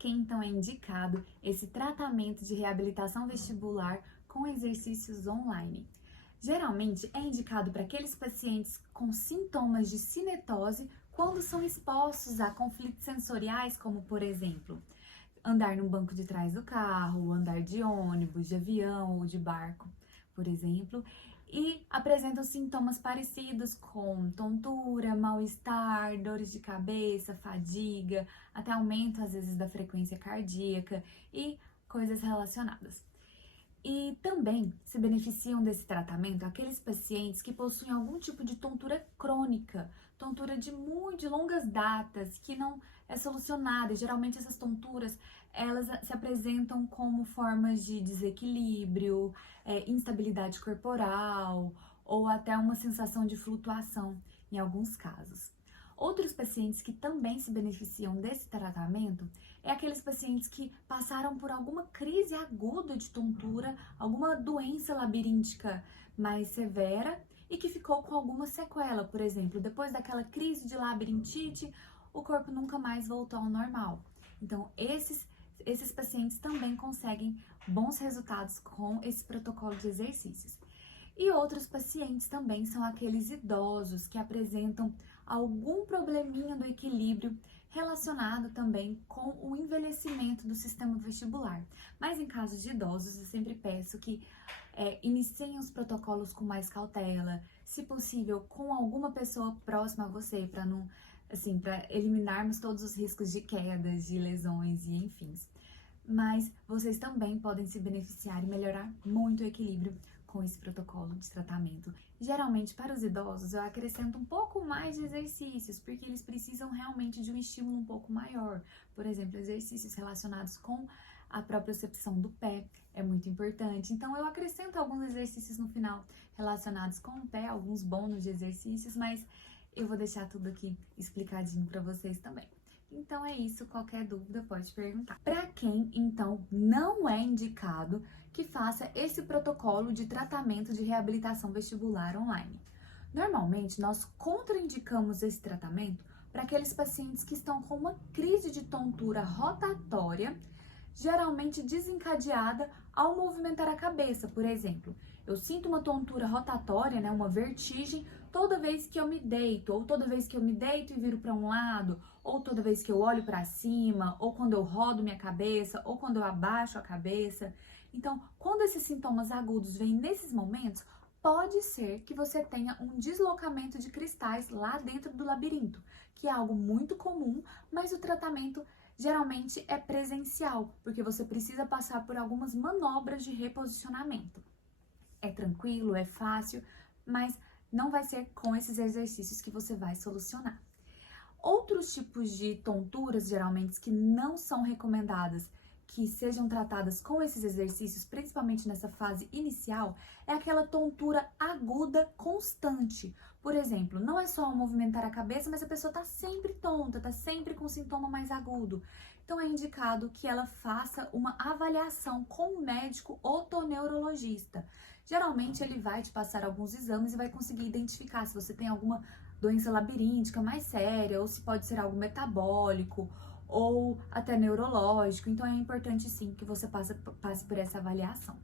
quem então é indicado esse tratamento de reabilitação vestibular com exercícios online? Geralmente é indicado para aqueles pacientes com sintomas de cinetose quando são expostos a conflitos sensoriais, como por exemplo, andar no banco de trás do carro, andar de ônibus, de avião ou de barco, por exemplo, e apresentam sintomas parecidos com tontura, mal-estar, dores de cabeça, fadiga, até aumento às vezes da frequência cardíaca e coisas relacionadas. E também se beneficiam desse tratamento aqueles pacientes que possuem algum tipo de tontura crônica, tontura de longas datas, que não é solucionada. E geralmente essas tonturas, elas se apresentam como formas de desequilíbrio, instabilidade corporal ou até uma sensação de flutuação em alguns casos. Outros pacientes que também se beneficiam desse tratamento é aqueles pacientes que passaram por alguma crise aguda de tontura, alguma doença labiríntica mais severa e que ficou com alguma sequela. Por exemplo, depois daquela crise de labirintite, o corpo nunca mais voltou ao normal. Então, esses pacientes também conseguem bons resultados com esse protocolo de exercícios. E outros pacientes também são aqueles idosos que apresentam algum probleminha do equilíbrio relacionado também com o envelhecimento do sistema vestibular. Mas em casos de idosos, eu sempre peço que iniciem os protocolos com mais cautela, se possível com alguma pessoa próxima a você, para não, assim, para eliminarmos todos os riscos de quedas, de lesões e enfim. Mas vocês também podem se beneficiar e melhorar muito o equilíbrio com esse protocolo de tratamento. Geralmente, para os idosos, eu acrescento um pouco mais de exercícios, porque eles precisam realmente de um estímulo um pouco maior. Por exemplo, exercícios relacionados com a propriocepção do pé é muito importante. Então, eu acrescento alguns exercícios no final relacionados com o pé, alguns bônus de exercícios, mas eu vou deixar tudo aqui explicadinho para vocês também. Então é isso, qualquer dúvida pode perguntar. Para quem, então, não é indicado que faça esse protocolo de tratamento de reabilitação vestibular online? Normalmente, nós contraindicamos esse tratamento para aqueles pacientes que estão com uma crise de tontura rotatória, geralmente desencadeada ao movimentar a cabeça. Por exemplo, eu sinto uma tontura rotatória, né, uma vertigem, toda vez que eu me deito, ou toda vez que eu me deito e viro para um lado, ou toda vez que eu olho para cima, ou quando eu rodo minha cabeça, ou quando eu abaixo a cabeça. Então, quando esses sintomas agudos vêm nesses momentos, pode ser que você tenha um deslocamento de cristais lá dentro do labirinto, que é algo muito comum, mas o tratamento geralmente é presencial, porque você precisa passar por algumas manobras de reposicionamento. É tranquilo, é fácil, mas não vai ser com esses exercícios que você vai solucionar. Outros tipos de tonturas, geralmente, que não são recomendadas que sejam tratadas com esses exercícios, principalmente nessa fase inicial, é aquela tontura aguda constante. Por exemplo, não é só movimentar a cabeça, mas a pessoa está sempre tonta, está sempre com sintoma mais agudo. Então é indicado que ela faça uma avaliação com o médico otoneurologista. Geralmente ele vai te passar alguns exames e vai conseguir identificar se você tem alguma doença labiríntica mais séria, ou se pode ser algo metabólico, ou até neurológico. Então é importante sim que você passe por essa avaliação.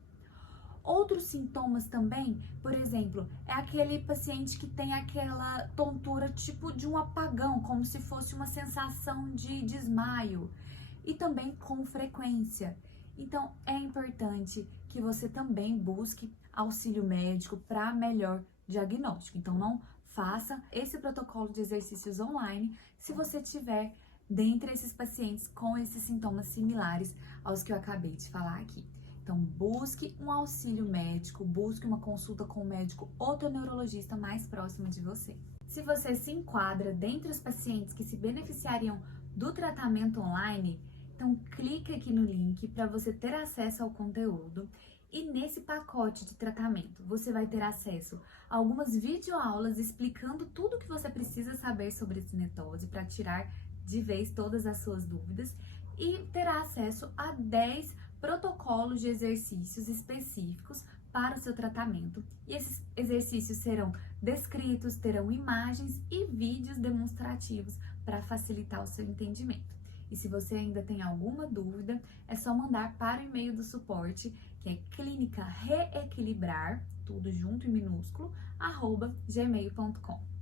Outros sintomas também, por exemplo, é aquele paciente que tem aquela tontura tipo de um apagão, como se fosse uma sensação de desmaio, e também com frequência. Então é importante que você também busque auxílio médico para melhor diagnóstico. Então não faça esse protocolo de exercícios online se você tiver dentre esses pacientes com esses sintomas similares aos que eu acabei de falar aqui. Então, busque um auxílio médico, busque uma consulta com o médico otoneurologista mais próximo de você. Se você se enquadra dentre os pacientes que se beneficiariam do tratamento online, então clique aqui no link para você ter acesso ao conteúdo. E nesse pacote de tratamento, você vai ter acesso a algumas videoaulas explicando tudo o que você precisa saber sobre cinetose para tirar de vez todas as suas dúvidas, e terá acesso a 10 protocolos de exercícios específicos para o seu tratamento. E esses exercícios serão descritos, terão imagens e vídeos demonstrativos para facilitar o seu entendimento. E se você ainda tem alguma dúvida, é só mandar para o e-mail do suporte, que é clinicareequilibrar, tudo junto em minúsculo, @gmail.com.